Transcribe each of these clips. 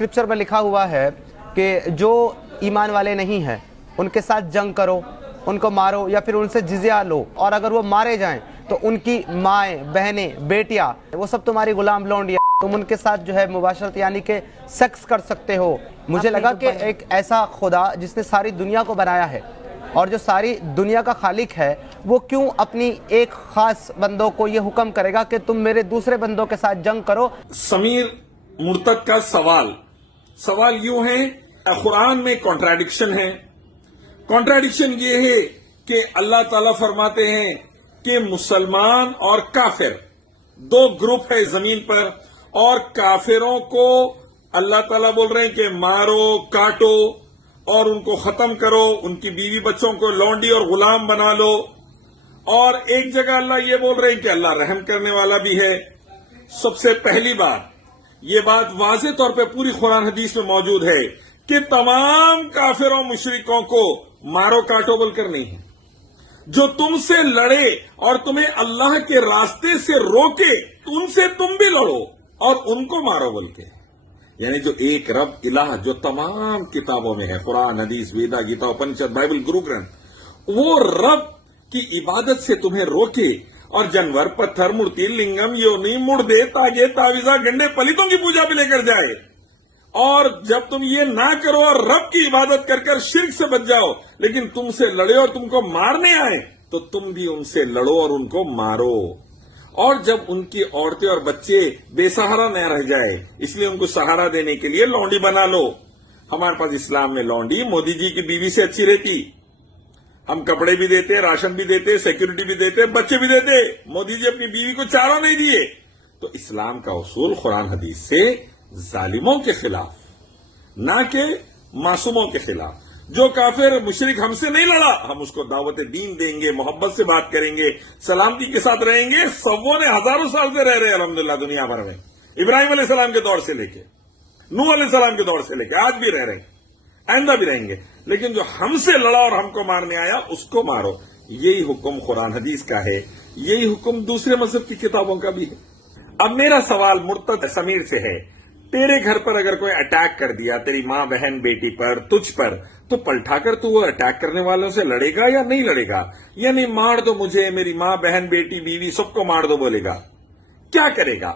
Scripture में लिखा हुआ है कि जो ईमान वाले नहीं हैं उनके साथ जंग करो, उनको मारो या फिर उनसे जिज़िया लो, और अगर वो मारे जाएं तो उनकी माएँ, बहनें, बेटियां वो सब तुम्हारी गुलाम लौंडियां, तुम उनके साथ जो है मुबाशरत यानी कि सेक्स कर सकते हो। मुझे लगा कि एक ऐसा खुदा जिसने सारी दुनिया को बनाया है और जो सारी दुनिया का खालिक है, वो क्यों अपनी एक खास बंदों को ये हुक्म करेगा कि तुम मेरे दूसरे बंदों के साथ जंग करो। समीर मुर्तद का सवाल यूं है, कुरान में कॉन्ट्राडिक्शन है। कॉन्ट्राडिक्शन ये है कि अल्लाह ताला फरमाते हैं कि मुसलमान और काफिर दो ग्रुप है जमीन पर, और काफिरों को अल्लाह ताला बोल रहे हैं कि मारो, काटो और उनको खत्म करो, उनकी बीवी बच्चों को लौंडी और गुलाम बना लो। और एक जगह अल्लाह ये बोल रहे हैं कि अल्लाह रहम करने वाला भी है। सबसे पहली बात, ये बात वाज़ेह तौर पे पूरी कुरान हदीस में मौजूद है कि तमाम काफिरों मुशरिकों को मारो काटो बोलकर नहीं है। जो तुमसे लड़े और तुम्हें अल्लाह के रास्ते से रोके, उनसे तुम भी लड़ो और उनको मारो बोल के। यानी जो एक रब इलाह जो तमाम किताबों में है, कुरान, हदीस, वेदा, गीता, उपनिषद, बाइबल, गुरु ग्रंथ, वो रब की इबादत से तुम्हें रोके और जानवर, पत्थर, मूर्ति, लिंगम, योनि, मुर्दे, तागे, तावीजा, गंडे, पलितों की पूजा भी लेकर जाए। और जब तुम ये ना करो और रब की इबादत कर कर शिर्क से बच जाओ, लेकिन तुमसे लड़े और तुमको मारने आए, तो तुम भी उनसे लड़ो और उनको मारो। और जब उनकी औरतें और बच्चे बेसहारा न रह जाए, इसलिए उनको सहारा देने के लिए लौंडी बना लो। हमारे पास इस्लाम में लौंडी मोदी जी की बीवी से अच्छी रहती। हम कपड़े भी देते, राशन भी देते, सिक्योरिटी भी देते, बच्चे भी देते। मोदी जी अपनी बीवी को चारों नहीं दिए। तो इस्लाम का उसूल कुरान हदीस से जालिमों के खिलाफ, ना कि मासूमों के खिलाफ। जो काफिर मुशरिक हमसे नहीं लड़ा, हम उसको दावत दीन देंगे, मोहब्बत से बात करेंगे, सलामती के साथ रहेंगे। सवों ने हजारों साल से रह रहे हैं अल्हम्दुलिल्लाह दुनिया भर में, इब्राहिम अलैहिस्सलाम के दौर से लेके, नूह अलैहिस्सलाम के दौर से लेके आज भी रह रहे हैं, आइंदा भी रहेंगे। लेकिन जो हमसे लड़ा और हमको मारने आया, उसको मारो। यही हुक्म कुरान हदीस का है, यही हुक्म दूसरे मजहब की किताबों का भी है। अब मेरा सवाल मुर्तद समीर से है, तेरे घर पर अगर कोई अटैक कर दिया, तेरी माँ, बहन, बेटी पर, तुझ पर, तो पलटाकर तू वो अटैक करने वालों से लड़ेगा या नहीं लड़ेगा? यानी मार दो मुझे, मेरी माँ, बहन, बेटी, बीवी सबको मार दो बोलेगा? क्या करेगा?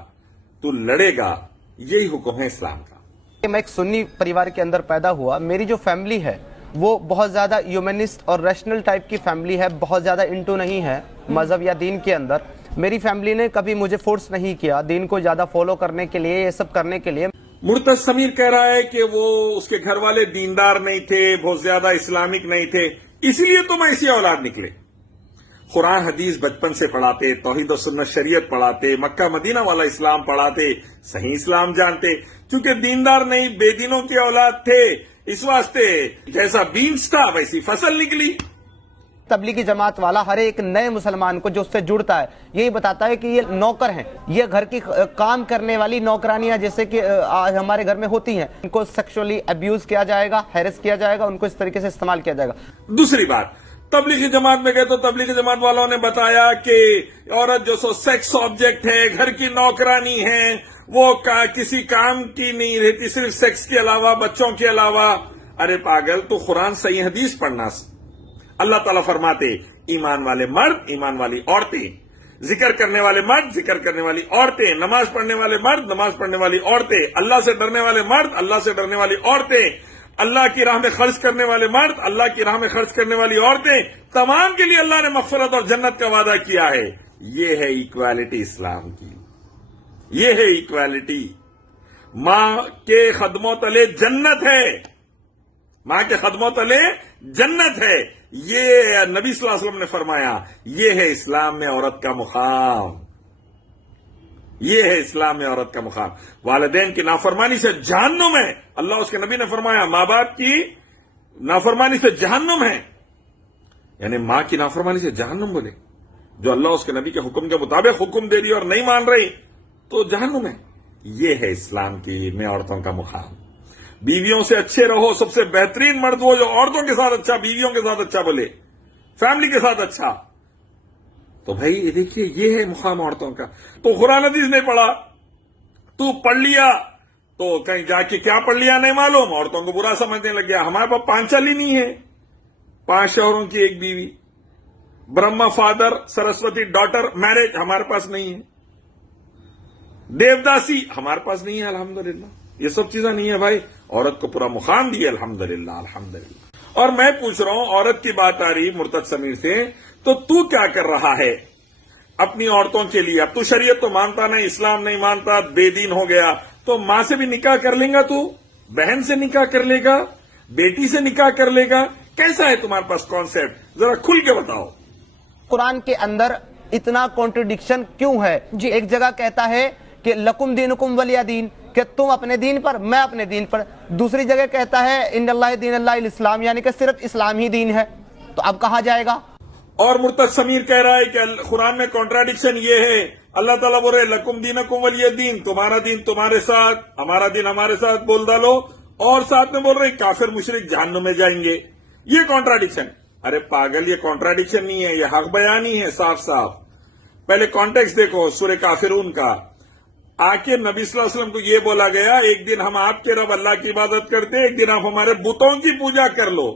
तू लड़ेगा। यही हुक्म है इस्लाम का। मैं एक सुन्नी परिवार के अंदर पैदा हुआ। मेरी जो फैमिली है वो बहुत ज्यादा ह्यूमनिस्ट और रैशनल टाइप की फैमिली है, बहुत ज्यादा इंटू नहीं है मजहब या दीन के अंदर। मेरी फैमिली ने कभी मुझे फोर्स नहीं किया दीन को ज्यादा फॉलो करने के लिए, ये सब करने के लिए। मुर्तद समीर कह रहा है कि वो उसके घर वाले दीनदार नहीं थे, बहुत ज्यादा इस्लामिक नहीं थे, इसलिए तुम ऐसी औलाद निकले। कुरान हदीस बचपन से पढ़ाते, तौहीद और सुन्नत शरीयत पढ़ाते, मक्का मदीना वाला इस्लाम पढ़ाते, सही इस्लाम जानते। चूंकि दीनदार नहीं, बेदीनों की औलाद थे, इस वास्ते जैसा बीन्स था वैसी फसल निकली। तबलीगी जमात वाला हर एक नए मुसलमान को जो उससे जुड़ता है यही बताता है कि ये नौकर हैं, ये घर की काम करने वाली नौकरानियां जैसे कि हमारे घर में होती हैं, इनको सेक्सुअली अब्यूज किया जाएगा, हैरेस किया जाएगा, उनको इस तरीके से इस्तेमाल किया जाएगा। दूसरी बात, तबलीगी जमात में गए तो तबलीगी जमात वालों ने बताया कि औरत जो सो सेक्स ऑब्जेक्ट है, घर की नौकरानी है, वो किसी काम की नहीं रहती, सिर्फ सेक्स के अलावा, बच्चों के अलावा। अरे पागल, तो कुरान सही हदीस पढ़ना। अल्लाह ताला फरमाते, ईमान वाले मर्द, ईमान वाली औरतें, जिक्र करने वाले मर्द, जिक्र करने वाली औरतें, नमाज पढ़ने वाले मर्द, नमाज पढ़ने वाली औरतें, अल्लाह से डरने वाले मर्द, अल्लाह से डरने वाली औरतें, अल्लाह की राह में खर्च करने वाले मर्द, अल्लाह की राह में खर्च करने वाली औरतें, तमाम के लिए अल्लाह ने मग़फ़िरत और जन्नत का वादा किया है। ये है इक्वालिटी इस्लाम की, ये है इक्वालिटी। मां के खदमों तले जन्नत है, मां के खदमों तले जन्नत है। ये नबी सल्लल्लाहु अलैहि वसल्लम ने फरमाया, ये है इस्लाम में औरत का मुकाम, ये है इस्लाम में औरत का मुकाम। वालिदैन की नाफरमानी से जहन्नुम है। अल्लाह उसके नबी ने फरमाया, मां बाप की नाफरमानी से जहन्नुम है, यानी मां की नाफरमानी से जहन्नुम बोले। जो अल्लाह उसके नबी के हुक्म के मुताबिक हुक्म दे रही और नहीं मान रही तो जहन्नुम है। ये है इस्लाम की में औरतों का मुकाम। बीवियों से अच्छे रहो, सबसे बेहतरीन मर्द वो जो औरतों के साथ अच्छा, बीवियों के साथ अच्छा बोले, फैमिली के साथ अच्छा। तो भाई ये देखिए, ये है मुकाम औरतों का। तो कुरान हदीस नहीं पढ़ा, तू पढ़ लिया तो कहीं जाके क्या पढ़ लिया नहीं मालूम, औरतों को बुरा समझने लग गया। हमारे पास 5 चाल ही नहीं है, 5 शौहरों की एक बीवी, Brahma father Saraswati daughter marriage हमारे पास नहीं है, देवदासी हमारे पास नहीं है अल्हम्दुलिल्लाह। ये सब चीजें नहीं है भाई, औरत को पूरा मुकाम दिया अल्हम्दुलिल्लाह अल्हम्दुलिल्लाह। और मैं पूछ रहा हूं, औरत की बात आ रही मुर्तद समीर से, तो तू क्या कर रहा है अपनी औरतों के लिए? अब तू शरीयत तो मानता नहीं, इस्लाम नहीं मानता, बेदीन हो गया, तो मां से भी निकाह कर लेगा तू, बहन से निकाह कर लेगा, बेटी से निकाह कर लेगा? कैसा है तुम्हारे पास कॉन्सेप्ट, जरा खुल के बताओ। कुरान के अंदर इतना कॉन्ट्रडिक्शन क्यों है? जी। एक जगह कहता है कि लकुम दीनुकुम वलिया दीन, कि तुम अपने दीन पर, मैं अपने दीन पर। दूसरी जगह कहता है इन्नल्लाह दीनुल्लाहिल इस्लाम, यानी कि सिर्फ इस्लाम ही दीन है। तो अब कहा जाएगा? और मुर्तद समीर कह रहा है कि कुरान में कॉन्ट्राडिक्शन ये है, अल्लाह ताला बोल रहे लकुम दीनकुम वलिय दीन, तुम्हारा दीन तुम्हारे साथ, हमारा दीन हमारे साथ बोल डालो, और साथ में बोल रहे काफिर मुशरिक जहन्नुम में जाएंगे। ये कॉन्ट्राडिक्शन? अरे पागल, ये कॉन्ट्राडिक्शन नहीं है, ये हक बयानी है साफ साफ। पहले कॉन्टेक्स्ट देखो सूरह काफिरून का। आखिर नबी सल्लल्लाहु अलैहि वसल्लम को ये बोला गया, एक दिन हम आपके रब अल्लाह की इबादत करते, एक दिन आप हमारे बुतों की पूजा कर लो।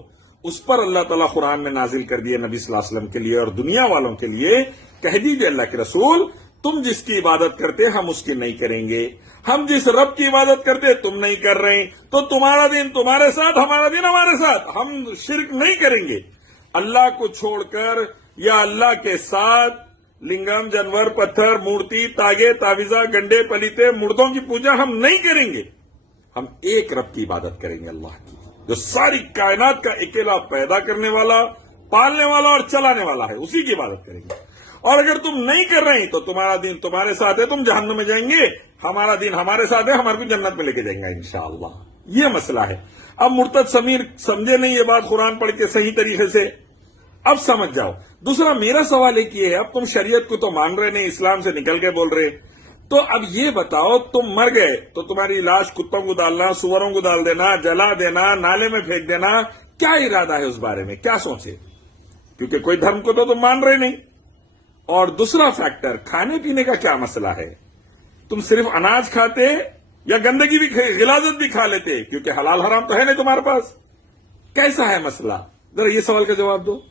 उस पर अल्लाह ताला कुरान में नाजिल कर दिए नबी सल्लल्लाहु अलैहि वसल्लम के लिए और दुनिया वालों के लिए, कह दीजिए अल्लाह के रसूल, तुम जिसकी इबादत करते हम उसकी नहीं करेंगे, हम जिस रब की इबादत करते तुम नहीं कर रहे, तो तुम्हारा दिन तुम्हारे साथ, हमारा दिन हमारे साथ, हम शिरक नहीं करेंगे। अल्लाह को छोड़कर या अल्लाह के साथ लिंगम, जानवर, पत्थर, मूर्ति, तागे, तावीजा, गंडे, पलीते, मुर्दों की पूजा हम नहीं करेंगे। हम एक रब की इबादत करेंगे, अल्लाह की, जो सारी कायनात का अकेला पैदा करने वाला, पालने वाला और चलाने वाला है, उसी की इबादत करेंगे। और अगर तुम नहीं कर रहे तो तुम्हारा दिन तुम्हारे साथ है, तुम जहन्नुम में जाएंगे, हमारा दिन हमारे साथ है, हमारे को जन्नत में लेके जाएंगे इंशाअल्लाह। ये मसला है। अब मुर्तद समीर समझे नहीं ये बात कुरान पढ़ के सही तरीके से, अब समझ जाओ। दूसरा मेरा सवाल एक ये है, अब तुम शरीयत को तो मान रहे नहीं, इस्लाम से निकल के बोल रहे, तो अब ये बताओ, तुम मर गए तो तुम्हारी लाश कुत्तों को डालना, सुअरों को डाल देना, जला देना, नाले में फेंक देना, क्या इरादा है उस बारे में, क्या सोचे? क्योंकि कोई धर्म को तो तुम मान रहे नहीं। और दूसरा फैक्टर, खाने पीने का क्या मसला है? तुम सिर्फ अनाज खाते या गंदगी भी, गिलाजत भी खा लेते? क्योंकि हलाल हराम तो है नहीं तुम्हारे पास। कैसा है मसला, जरा ये सवाल का जवाब दो।